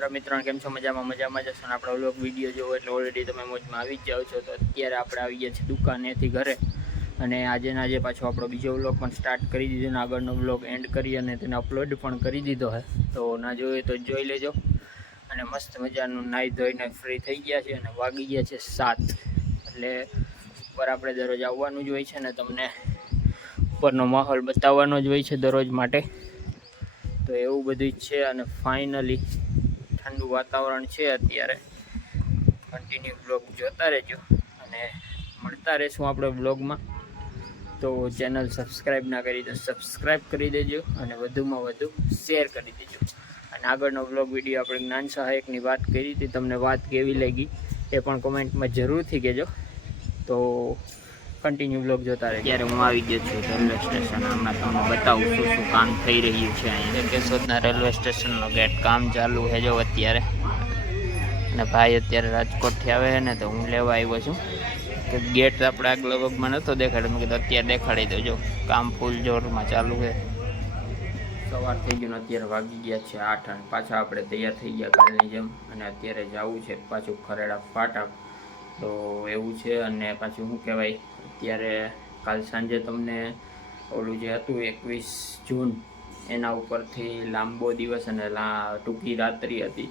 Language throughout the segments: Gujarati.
રામ મિત્રો, કેમ છો? મજામાં મજામાં જશો ને આપણો વ્લોગ વીડિયો જોવો એટલે ઓલરેડી તમે મોજમાં આવી જ જાઓ છો. તો અત્યારે આપણે આવી ગયા છીએ દુકાનેથી ઘરે. અને આજે ને આજે પાછો આપણો બીજો વ્લોગ પણ સ્ટાર્ટ કરી દીધો ને આગળનો વ્લોગ એન્ડ કરી અને તેને અપલોડ પણ કરી દીધો છે તો ના જોઈએ તો જોઈ લેજો. અને મસ્ત મજાનું નાહી ધોઈને ફ્રી થઈ ગયા છે અને વાગી ગયા છે સાત. એટલે ઉપર આપણે દરરોજ આવવાનું જ હોય છે ને તમને ઉપરનો માહોલ બતાવવાનો જ હોય છે દરરોજ માટે. તો એવું બધું જ છે અને ફાઇનલી ઠંડુ વાતાવરણ છે અત્યારે. કન્ટિન્યુ બ્લોગ જોતા રહેજો અને મળતા રહેશું આપણે બ્લોગમાં તો ચેનલ સબસ્ક્રાઈબ ના કરી તો સબસ્ક્રાઈબ કરી દેજો અને વધુમાં વધુ શેર કરી દેજો. અને આગળનો બ્લોગ વીડિયો આપણે જ્ઞાન સહાયકની વાત કરી હતી, તમને વાત કેવી લાગી એ પણ કોમેન્ટમાં જરૂરથી કહેજો. તો કન્ટિન્યુ બ્લોગ જોતા રહે ત્યારે હું આવી ગયો છું રેલવે સ્ટેશન. હમણાં તમને બતાવું છું શું કામ થઈ રહ્યું છે અહીંયા. કેશોદના રેલવે સ્ટેશનનો ગેટ કામ ચાલુ છે જો અત્યારે. અને ભાઈ અત્યારે રાજકોટથી આવે છે ને તો હું લેવા આવ્યો છું. કે ગેટ આપણે આગળ વગમાં નહોતો દેખાડ્યો. મેં કીધું અત્યારે દેખાડી દઉં કામ ફૂલ જોરમાં ચાલુ છે. સવાર થઈ ગયું ને અત્યારે વાગી ગયા છે આઠ અને પાછા આપણે તૈયાર થઈ ગયા કાલની જેમ. અને અત્યારે જવું છે પાછું ખરેડા ફાટક તો એવું છે અને પાછું શું કહેવાય? અત્યારે કાલ સાંજે તમને ઓલું જે હતું એકવીસ જૂન, એના ઉપરથી લાંબો દિવસ અને ટૂંકી રાત્રિ હતી.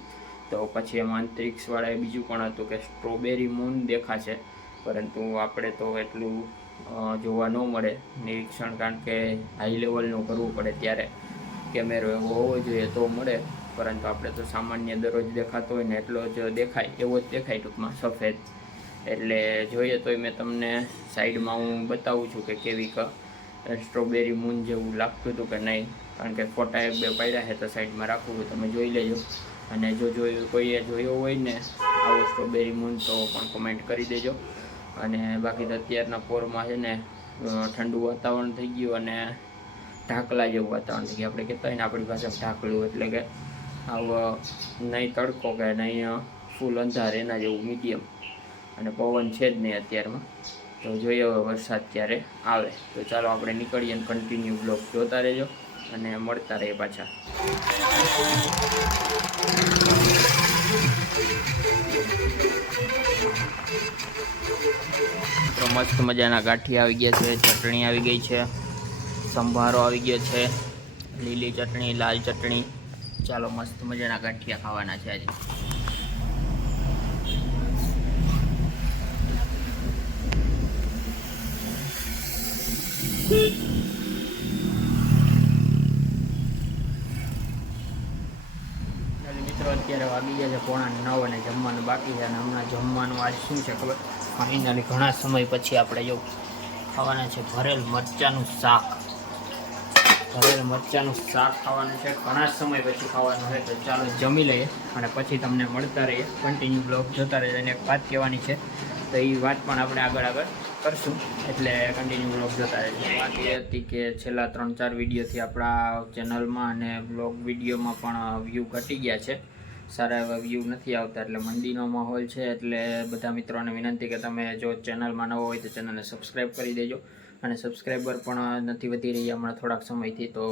તો પછી એમાં અંતરિક્ષવાળાએ બીજું પણ હતું કે સ્ટ્રોબેરી મૂન દેખાશે. પરંતુ આપણે તો એટલું જોવા ન મળે. નિરીક્ષણ કારણ કે હાઈ લેવલનું કરવું પડે ત્યારે. કેમેરો એવો હોવો જોઈએ તો મળે. પરંતુ આપણે તો સામાન્ય દરરોજ દેખાતો હોય ને એટલો જ દેખાય. એવો જ દેખાય ટૂંકમાં સફેદ. એટલે જોઈએ તોય મેં તમને સાઈડમાં હું બતાવું છું કે કેવી સ્ટ્રોબેરી મૂન જેવું લાગતું હતું કે નહીં. કારણ કે ફોટા એક બે પડ્યા છે તો સાઈડમાં રાખવું તમે જોઈ લેજો. અને જો જોયું, કોઈએ જોયો હોય ને આવો સ્ટ્રોબેરી મૂન તો પણ કોમેન્ટ કરી દેજો. અને બાકી તો અત્યારના પોરમાં છે ને ઠંડુ વાતાવરણ થઈ ગયું અને ઢાકલા જેવું વાતાવરણ થઈ ગયું. આપણે કહેતા હોય ને, આપણી પાસે ઢાકલું એટલે કે આવો નહીં તડકો કે નહીં ફૂલ અંધાર એના જેવું મીડિયમ અને પવન છે જ નહીં અત્યારમાં. તો જોઈએ હવે વરસાદ ક્યારે આવે. તો ચાલો આપણે નીકળીએ અને કન્ટિન્યુ બ્લોગ જોતા રહેજો અને મળતા રહીએ પાછા. તો મસ્ત મજાના ગાંઠિયા આવી ગયા છે, ચટણી આવી ગઈ છે, સંભારો આવી ગયો છે, લીલી ચટણી, લાલ ચટણી. ચાલો મસ્ત મજાના ગાંઠિયા ખાવાના છે આજે એટલે મિત્રો અત્યારે વાગી ગયા છે પોણા નવ અને જમવાનું બાકી છે અને હમણાં જમવાનું આજ શું છે ખબર? ફાઇનલી ઘણા સમય પછી આપણે જો ખાવાના છે ભરેલ મરચાંનું શાક. ભરેલ મરચાંનું શાક ખાવાનું છે. ઘણા સમય પછી ખાવાનું છે. તો ચાલો જમી લઈએ અને પછી તમને મળતા રહીએ. કન્ટિન્યુ બ્લોગ જોતા રહીએ. અને એક વાત કહેવાની છે. તો એ વાત પણ આપણે આગળ આગળ કરશું. એટલે કન્ટિન્યુ બ્લોગ જોતા રહીએ. વાત એ હતી કે છેલ્લા ત્રણ ચાર વિડીયોથી આપણા ચેનલમાં અને બ્લોગ વિડીયોમાં પણ વ્યૂ ઘટી ગયા છે. સારા એવા વ્યૂ નથી આવતા એટલે મંદીનો માહોલ છે એટલે બધા મિત્રોને વિનંતી કે તમે જો ચેનલમાં નવો હોય તો ચેનલને સબસ્ક્રાઈબ કરી દેજો અને સબસ્ક્રાઈબર પણ નથી વધી રહ્યા હમણાં થોડાક સમયથી, તો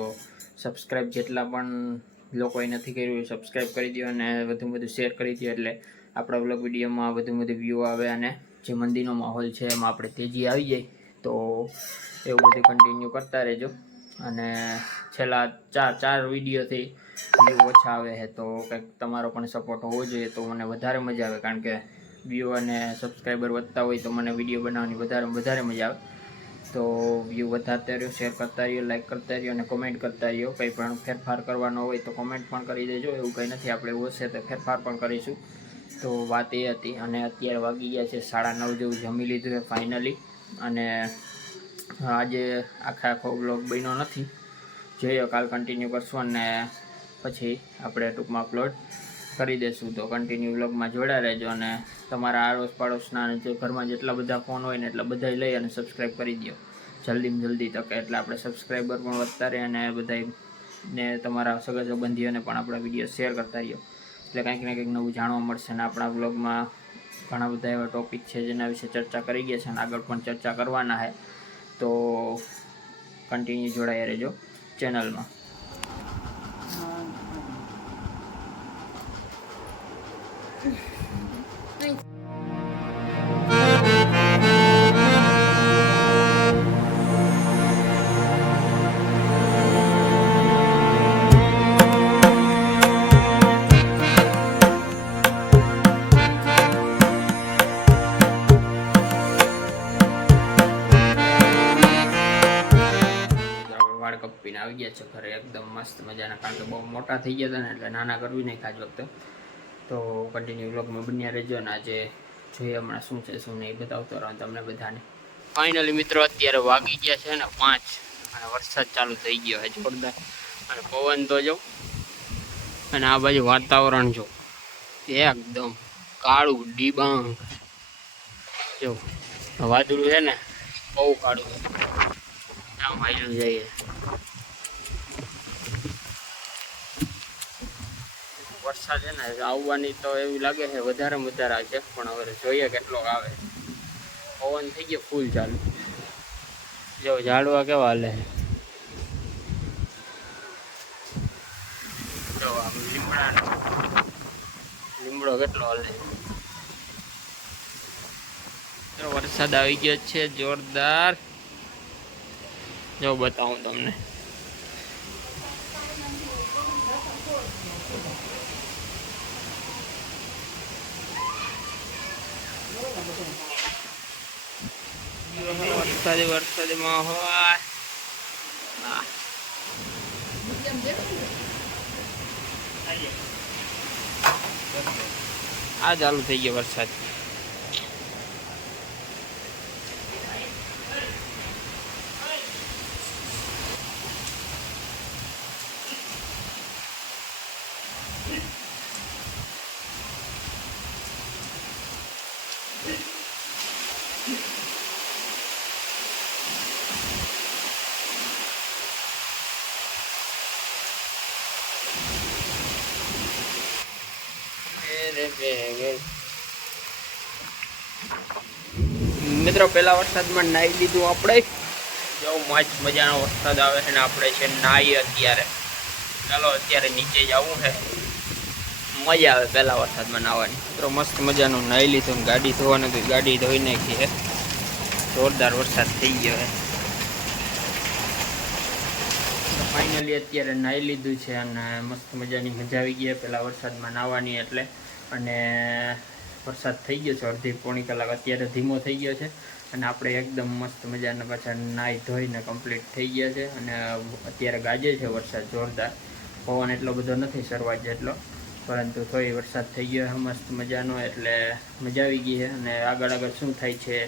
સબસ્ક્રાઈબ જેટલા પણ લોકોએ નથી કર્યું સબસ્ક્રાઈબ કરી દો અને વધુ વધુ શેર કરી દો એટલે આપણા બ્લોગ વિડીયોમાં વધુ વધુ વ્યૂ આવે અને જે મંદીનો માહોલ છે એમાં આપણે તેજી આવી જાય. તો એવું બધું કન્ટિન્યુ કરતા રહેજો. અને છેલ્લા ચાર ચાર વિડીયોથી વ્યૂ ઓછા આવે છે, તો કંઈક તમારો પણ સપોર્ટ હોવો જોઈએ, તો મને વધારે મજા આવે. કારણ કે વ્યૂ અને સબસ્ક્રાઈબર વધતા હોય તો મને વીડિયો બનાવવાની વધારે વધારે મજા આવે. તો વ્યૂ વધારતા રહ્યો શેર કરતા રહ્યો લાઇક કરતા રહ્યો અને કોમેન્ટ કરતા રહ્યો. કંઈ પણ ફેરફાર કરવાનો હોય તો કોમેન્ટ પણ કરી દેજો. એવું કંઈ નથી, આપણે એવું હશે તો ફેરફાર પણ કરીશું. તો વાત એ હતી, અને અત્યારે વાગી ગયા છે સાડા નવ જેવું જમી લીધું છે ફાઇનલી અને આજે આખા આખો બ્લોગ બન્યો નથી. જોઈએ કાલ કન્ટિન્યુ કરશું અને પછી આપણે ટૂંકમાં અપલોડ કરી દઈશું તો કન્ટિન્યુ બ્લોગમાં જોડા રહેજો અને તમારા આડોશ પાડોશના જે ઘરમાં જેટલા બધા ફોન હોય ને એટલા બધા લઈ અને સબસ્ક્રાઈબ કરી દો જલ્દીમાં જલ્દી તકે એટલે આપણે સબસ્ક્રાઈબર પણ વધતા રહે અને બધાય ને તમારા સગા સંબંધીઓને પણ આપણા વીડિયો શેર કરતા રહ્યો. એટલે કંઈક ને કંઈક નવું જાણવા મળશે અને આપણા બ્લોગમાં ઘણા બધા એવા ટોપિક છે જેના વિશે ચર્ચા કરી ગયા છે અને આગળ પણ ચર્ચા કરવાના છે. તો કન્ટિન્યુ જોડાયા રહેજો ચેનલમાં આવી ગયા છે ઘરે એકદમ મસ્ત મજાના, કારણ કે બહુ મોટા થઈ ગયા હતા ને એટલે નાના કરવી નહીં આજ વખતે. તો કન્ટિન્યુ વ્લોગમાં બન્યા રહેજો ને આજે જોઈએ હમણાં શું છે, શું નહીં બતાવતો રહો તમને બધાને. ફાઇનલી મિત્રો, અત્યારે વાગી ગયા છે ને પાંચ અને વરસાદ ચાલુ થઈ ગયો છે જોરદાર. અને પવન તો જો, અને આ બાજુ વાતાવરણ જો, એકદમ કાળું ડીબાંગ. જો વાદળું છે ને, બહુ કાળું આમ હાલ્યું જઈએ વરસાદ છે ને આવવાની તો એવું લાગે છે વધારે ને વધારે આવશે પણ હવે જોઈએ કેટલોક આવે. પવન થઈ ગયો ફૂલ ચાલુ. જો ઝાડવા કેવા હાલે છે. જો આમ લીમડા લીમડો કેટલો હાલે ચલો વરસાદ આવી ગયો છે, જોરદાર. જો બતાવું તમને. વરસાદી વરસાદ માહોલ હા. આ ચાલુ થઈ ગયો વરસાદ મિત્રો, પેલા વરસાદમાં નાહી લીધું આપણે. જો મસ્ત મજાનો વરસાદ આવે છે ને, આપણે છે નાહી અત્યારે. ચાલો, અત્યારે નીચે જવું છે. મજા આવે પહેલા વરસાદમાં નાહવાની મિત્રો, મસ્ત મજાનું નાહી લીધું ગાડી ધોવાનું કોઈ ગાડી ધોઈ નાખી છે જોરદાર વરસાદ થઈ ગયો છે ફાઇનલી અત્યારે નાહી લીધું છે અને મસ્ત મજાની મજા આવી ગઈ પહેલાં વરસાદમાં નાહવાની એટલે. અને વરસાદ થઈ ગયો છે અડધી પોણી કલાક. અત્યારે ધીમો થઈ ગયો છે અને આપણે એકદમ મસ્ત મજાના પાછા નાહી ધોઈને કમ્પ્લીટ થઈ ગયા છે. અને અત્યારે ગાજે છે વરસાદ જોરદાર. પવન એટલો બધો નથી શરૂઆત જેટલો. પરંતુ થોડી વરસાદ થઈ ગયો છે, મસ્ત મજાનો, એટલે મજા આવી ગઈ છે. અને આગળ આગળ શું થાય છે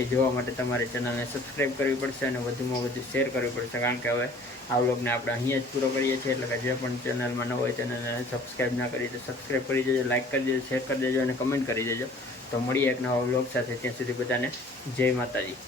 એ જોવા માટે તમારે ચેનલને સબસ્ક્રાઈબ કરવી પડશે અને વધુમાં વધુ શેર કરવી પડશે. કારણ કે હવે આ વ્લોગને આપણે અહીંયા જ પૂરો કરીએ છીએ, એટલે કે જે પણ ચેનલમાં ન હોય ચેનલને સબસ્ક્રાઈબ ના કરી તો સબસ્ક્રાઈબ કરી દેજો લાઇક કરી દેજો શેર કરી દેજો અને કમેન્ટ કરી દેજો. તો મળીએ એક નવા વ્લોગ સાથે. ત્યાં સુધી બધાને જય માતાજી.